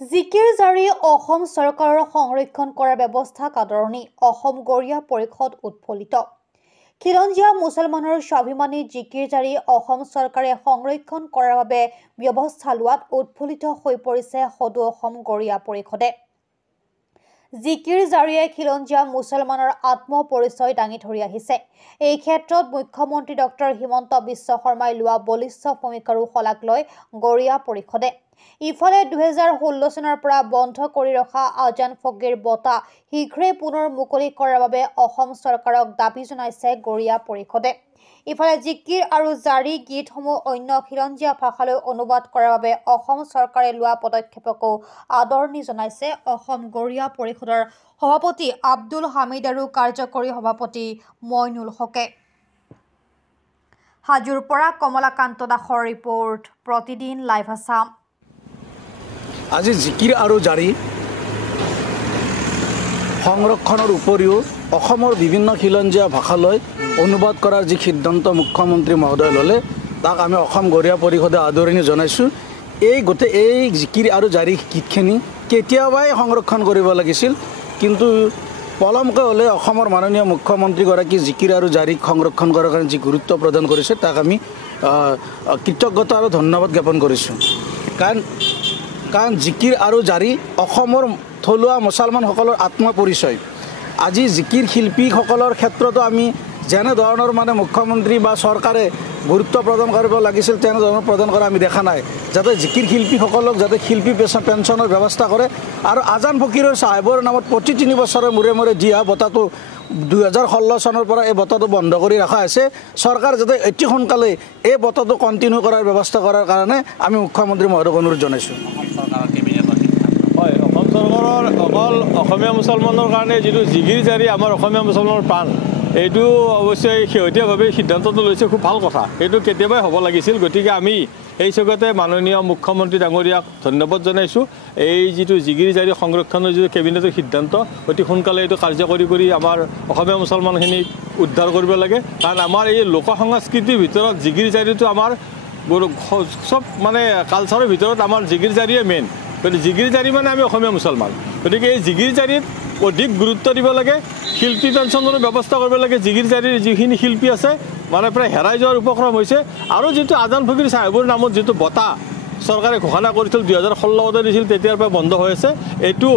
জিকিৰ জাৰি অসম চৰকাৰৰ সংৰক্ষণ কৰাৰ ব্যৱস্থাক আদৰণি অসম গৰিয়া পৰিষদ উৎফুল্লিত। খিলঞ্জীয়া মুছলমানৰ স্বাভিমানী জিকিৰ জাৰি অসম চৰকাৰে সংৰক্ষণ কৰাৰ বাবে ব্যৱস্থা লোৱাত উৎফুল্লিত হৈ পৰিছে সদৌ অসম গৰিয়া পৰিষদে। জিকিৰ জাৰিয়ে খিলঞ্জীয়া মুছলমানৰ আত্মপৰিচয় দাঙি ধৰি আহিছে। এই ক্ষেত্ৰত মুখ্যমন্ত্ৰী ডক্টৰ হিমন্ত বিশ্ব শৰ্মাই লোৱা বলিষ্ঠ ভূমিকাৰো শলাগ লয় গৰিয়া পৰিষদে। ইফালে 2016 চনৰ পৰা বন্ধ কৰি ৰখা আজান ফকীৰ বঁটা শীঘ্ৰে পুনৰ মুকলি কৰাৰ বাবে অসম চৰকাৰক দাবী জনাইছে গৰিয়া পৰিষদে। ইফালে জিকিৰ আৰু জাৰি গীতসমূহ অন্য খিলঞ্জীয়া ভাষালৈ অনুবাদ কৰাৰ বাবে অসম চৰকাৰে লোৱা পদক্ষেপকো আদৰণি জনাইছে অসম গৰিয়া পৰিষদৰ সভাপতি আব্দুল হামিদ আৰু কাৰ্যকৰী সভাপতি মইনুল হকে। হাজোৰ পৰা কমলাকান্ত দাসৰ ৰিপৰ্ট, প্ৰতিদিন লাইভ আছাম। আজি জিকিৰ আৰু জাৰি সংৰক্ষণৰ উপৰিও অসমৰ বিভিন্ন খিলঞ্জীয়া ভাষালৈ অনুবাদ কৰাৰ যি সিদ্ধান্ত মুখ্যমন্ত্ৰী মহোদয় ল'লে তাক আমি অসম গৰিয়া পৰিষদে আদৰণি জনাইছোঁ। এই জিকিৰ আৰু জাৰি গীতখিনি কেতিয়াবাই সংৰক্ষণ কৰিব লাগিছিল, কিন্তু পলমকৈ হ'লে অসমৰ মাননীয় মুখ্যমন্ত্ৰীগৰাকী জিকিৰ আৰু জাৰিক সংৰক্ষণ কৰাৰ কাৰণে যি গুৰুত্ব প্ৰদান কৰিছে তাক আমি কৃতজ্ঞতা আৰু ধন্যবাদ জ্ঞাপন কৰিছোঁ। কাৰণ জিকিৰ আৰু জাৰি অসমৰ থলুৱা মুছলমানসকলৰ আত্মপৰিচয়। আজি জিকিৰ শিল্পীসকলৰ ক্ষেত্ৰতো আমি যেনেধৰণৰ মুখ্যমন্ত্ৰী বা চৰকাৰে গুৰুত্ব প্ৰদান কৰিব লাগিছিল তেনেধৰণৰ প্ৰদান কৰা আমি দেখা নাই। যাতে জিকিৰ শিল্পীসকলক যাতে শিল্পী পেঞ্চনৰ ব্যৱস্থা কৰে আৰু আজান ফকীৰৰ চাহেবৰ নামত প্ৰতি 3 বছৰৰ মূৰে মূৰে দিয়া বঁটাটো 2016 চনৰ পৰা এই বঁটাটো বন্ধ কৰি ৰখা হৈছে। চৰকাৰ যাতে অতি সোনকালে এই বঁটাটো কণ্টিনিউ কৰাৰ ব্যৱস্থা কৰাৰ কাৰণে আমি মুখ্যমন্ত্ৰী মহোদয়ক অনুৰোধ জনাইছোঁ। হয়, অসম চৰকাৰৰ অকল অসমীয়া মুছলমানৰ কাৰণে যিটো জিকিৰ জাৰি আমাৰ অসমীয়া মুছলমানৰ প্ৰাণ, এইটো অৱশ্যে শেহতীয়াভাৱে সিদ্ধান্তটো লৈছে, খুব ভাল কথা। এইটো কেতিয়াবাই হ'ব লাগিছিল। গতিকে আমি এই চকতে মাননীয় মুখ্যমন্ত্ৰী ডাঙৰীয়াক ধন্যবাদ জনাইছোঁ। এই যিটো জিকিৰ জাৰি সংৰক্ষণৰ যিটো কেবিনেটৰ সিদ্ধান্ত, অতি সোনকালে এইটো কাৰ্যকৰী কৰি আমাৰ অসমীয়া মুছলমানখিনিক উদ্ধাৰ কৰিব লাগে। কাৰণ আমাৰ এই লোক সংস্কৃতিৰ ভিতৰত জিকিৰ জাৰিটো আমাৰ চব কালচাৰৰ ভিতৰত আমাৰ জিকিৰ জাৰিয়ে মেইন। গতিকে জিকিৰ জাৰি আমি অসমীয়া মুছলমান। গতিকে এই জিকিৰ জাৰিত অধিক গুৰুত্ব দিব লাগে। শিল্পী পেঞ্চনৰো ব্যৱস্থা কৰিব লাগে। জিকিৰ জাৰিৰ যিখিনি শিল্পী আছে প্ৰায় হেৰাই যোৱাৰ উপক্ৰম হৈছে। আৰু যিটো আজান ফকীৰ চাহেবৰ নামত যিটো বঁটা চৰকাৰে ঘোষণা কৰিছিল 2016 দিছিল, তেতিয়াৰ পৰা বন্ধ হৈ আছে। এইটো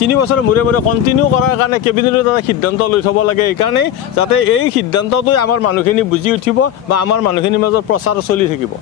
3 বছৰৰ মূৰে মূৰে কণ্টিনিউ কৰাৰ কাৰণে কেবিনেটত এটা সিদ্ধান্ত লৈ থ'ব লাগে। এইকাৰণেই যাতে এই সিদ্ধান্তটোৱে আমাৰ মানুহখিনি বুজি উঠিব বা আমাৰ মানুহখিনিৰ মাজত প্ৰচাৰ চলি থাকিব।